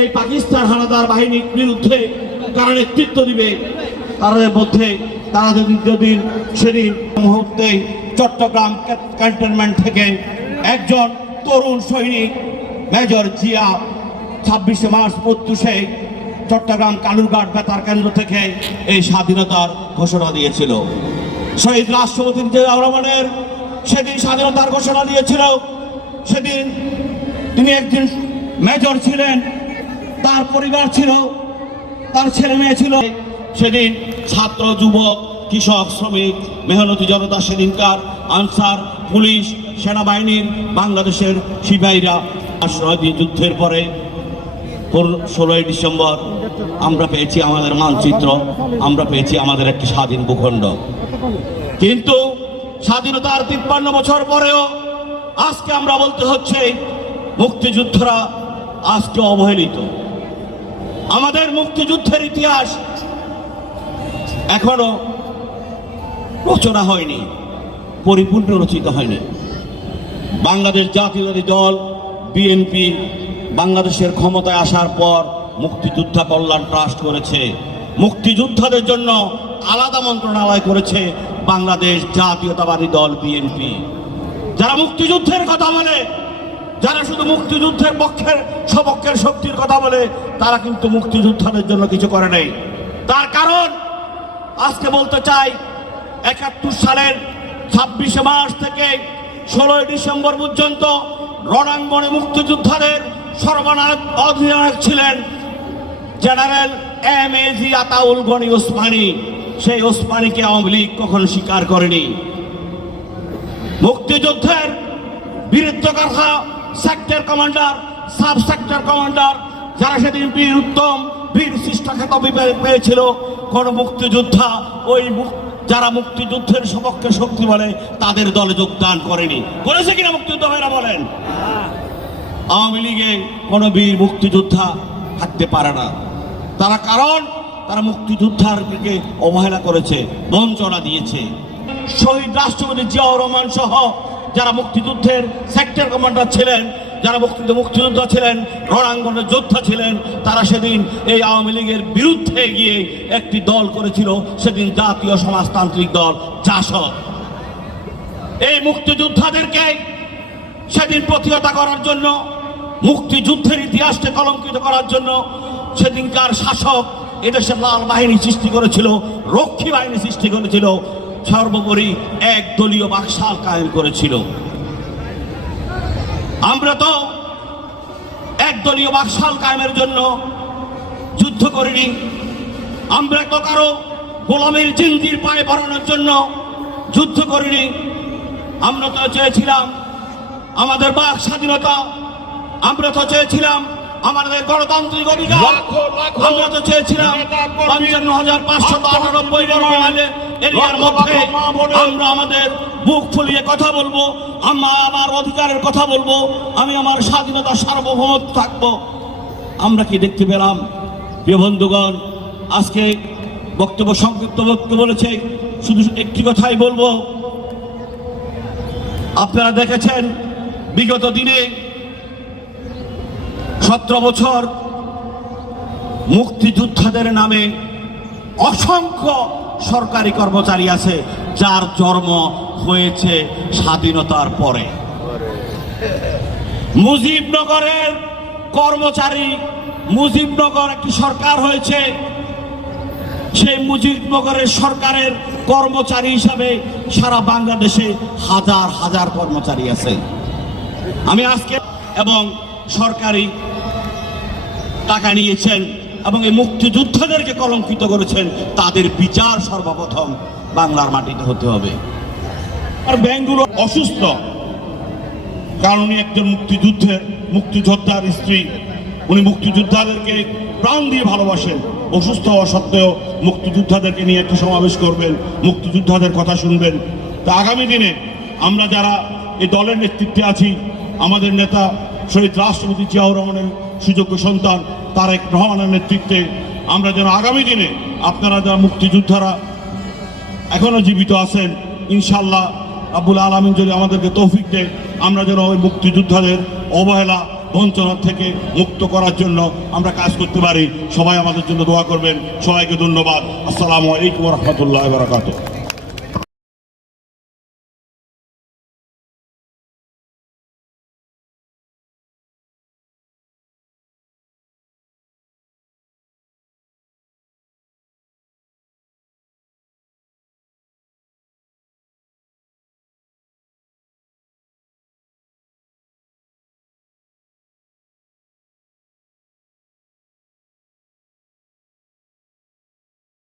এই পাকিস্তান হানাদার বাহিনীর বিরুদ্ধে কারা নেতৃত্ব দিবে? তাদের মধ্যে তারা যদি যদি সেদিন মুহূর্তে চট্টগ্রাম ক্যান্টনমেন্ট থেকে একজন তরুণ সৈনিক, মেজর জিয়া, ছাব্বিশে মার্চ প্রত্যুষে চট্টগ্রাম কালুরঘাট বেতার কেন্দ্র থেকে এই স্বাধীনতার ঘোষণা দিয়েছিল। শহীদ রাষ্ট্রপতি জিয়াউর রহমানের সেদিন স্বাধীনতার ঘোষণা দিয়েছিল। সেদিন তিনি একজন মেজর ছিলেন। তার পরিবার ছিল, তার ছেলে মেয়ে ছিল। সেদিন ছাত্র, যুবক, কৃষক, শ্রমিক, মেহনতি জনতা সেদিনকার আনসার, পুলিশ, সেনাবাহিনীর, বাংলাদেশের সিপাহীরা আশ্রয় যুদ্ধের পরে ষোলোই ডিসেম্বর আমরা পেয়েছি আমাদের মানচিত্র, আমরা পেয়েছি আমাদের একটি স্বাধীন ভূখণ্ড। কিন্তু স্বাধীনতার তিপ্পান্ন বছর পরেও আজকে আমরা বলতে হচ্ছে মুক্তিযুদ্ধরা আজকে অবহেলিত। আমাদের মুক্তিযুদ্ধের ইতিহাস এখনও রচনা হয়নি, পরিপূর্ণ রচিত হয়নি। বাংলাদেশ জাতীয়তাবাদী দল বিএনপি বাংলাদেশের ক্ষমতায় আসার পর মুক্তিযোদ্ধা কল্যাণ ট্রাস্ট করেছে। মুক্তিযোদ্ধাদের জন্য আলাদা মন্ত্রণালয় করেছে বাংলাদেশ জাতীয়তাবাদী দল বিএনপি যারা মুক্তিযুদ্ধের কথা বলে যারা শুধু মুক্তিযুদ্ধের পক্ষে, সপক্ষের শক্তির কথা বলে, তারা কিন্তু মুক্তিযোদ্ধাদের জন্য কিছু করে নেই। তার কারণ, আজকে বলতে চাই, একাত্তর সালের ছাব্বিশে মার্চ থেকে ষোলোই ডিসেম্বর পর্যন্ত রণাঙ্গনে মুক্তিযোদ্ধাদের সর্বনায়ক অধিনায়ক ছিলেন general M A G Ataul Gani Osmani. সেই ওসমানীকে আওয়ামী লীগ কখনো স্বীকার করেনি। মুক্তিযুদ্ধের বীরত্বগাথা sector commander sub sector commander যারা সেদিন বীর উত্তম, বীর শিষ্টা খেতাবি পেয়েছিল কোন মুক্তিযোদ্ধা ওই যারা মুক্তিযুদ্ধের সপক্ষে শক্তি বলে তাদের দলে যোগদান করেনি। করেছে কিনা মুক্তিযুদ্ধ ভাইরা বলেন? আওয়ামী লীগে কোনো বীর মুক্তিযোদ্ধা থাকতে পারে না। তারা কারণ, তারা মুক্তিযোদ্ধার দিকে অবহেলা করেছে, বঞ্চনা দিয়েছে। শহীদ রাষ্ট্রপতি জিয়াউর রহমান সহ যারা মুক্তিযুদ্ধের সেক্টর কমান্ডার ছিলেন, যারা মুক্তি, মুক্তিযোদ্ধা ছিলেন, রণাঙ্গনের যোদ্ধা ছিলেন, তারা সেদিন এই আওয়ামী লীগের বিরুদ্ধে গিয়ে একটি দল করেছিল, সেদিন জাতীয় সমাজতান্ত্রিক দল, জাসদ। এই মুক্তিযোদ্ধাদেরকে সেদিন প্রতিহতা করার জন্য, মুক্তিযুদ্ধের ইতিহাসকে কলঙ্কিত করার জন্য, সেদিনকার শাসক এদেশের লাল বাহিনী সৃষ্টি করেছিল, রক্ষী বাহিনী সৃষ্টি করেছিল সর্বোপরি এক দলীয় বাকশাল কায়েম করেছিল। আমরা তো একদলীয় বাকশাল কায়েমের জন্য যুদ্ধ করিনি। আমরা তো কারও গোলামের জিন্দির পায়ে পড়ানোর জন্য যুদ্ধ করিনি। আমরা তো চেয়েছিলাম আমাদের বাক স্বাধীনতা। আমরা তো চেয়েছিলাম আমাদের গণতান্ত্রিক অধিকার। আমরা তো চেয়েছিলাম পঞ্চান্ন হাজার পাঁচশো আটানব্বই এরিয়ার মধ্যে আমরা আমাদের বুক ফুলিয়ে কথা বলব আমরা আমার অধিকারের কথা বলব আমি আমার স্বাধীনতা সার্বভৌমত্ব থাকব। আমরা কি দেখতে পেলাম? প্রিয় বন্ধুগণ আজকে বক্তব্য সংক্ষিপ্ত বক্তব্য বলেছে শুধু একটি কথাই বলব। আপনারা দেখেছেন বিগত দিনে সতেরো বছর মুক্তিযোদ্ধাদের নামে অসংখ্য সরকারি কর্মচারী আছে, যার জন্ম হয়েছে স্বাধীনতার পরে। মুজিবনগরের কর্মচারী, মুজিবনগর একটি সরকার হয়েছে। সেই মুজিবনগরের সরকারের কর্মচারী হিসাবে সারা বাংলাদেশে হাজার হাজার কর্মচারী আছে। আমি আজকে এবং সরকারি টাকা নিয়েছেন এবং এই মুক্তিযোদ্ধাদেরকে কলঙ্কিত করেছেন, তাদের বিচার সর্বপ্রথম বাংলার মাটিতে হতে হবে। আর ব্যাংকগুলো অসুস্থ। কারণ উনি একজন মুক্তিযুদ্ধের মুক্তিযোদ্ধার স্ত্রী। উনি মুক্তিযোদ্ধাদেরকে প্রাণ দিয়ে ভালোবাসেন। অসুস্থ হওয়া সত্ত্বেও মুক্তিযোদ্ধাদেরকে নিয়ে একটা সমাবেশ করবেন, মুক্তিযোদ্ধাদের কথা শুনবেন। তা আগামী দিনে আমরা যারা এই দলের নেতৃত্বে আছি, আমাদের নেতা শহীদ রাষ্ট্রপতি জিয়াউর রহমানের সুযোগ্য সন্তান তারেক রহমানের নেতৃত্বে আমরা যেন আগামী দিনে আপনারা যারা মুক্তিযোদ্ধারা এখনও জীবিত আছেন ইনশাল্লাহ আব্বুল আলমিন যদি আমাদেরকে তৌফিক দেয় আমরা যেন ওই মুক্তিযোদ্ধাদের অবহেলা, বঞ্চনা থেকে মুক্ত করার জন্য আমরা কাজ করতে পারি। সবাই আমাদের জন্য দোয়া করবেন। সবাইকে ধন্যবাদ। আসসালামু আলাইকুম রহমতুল্লাহ বারাকাতুহ।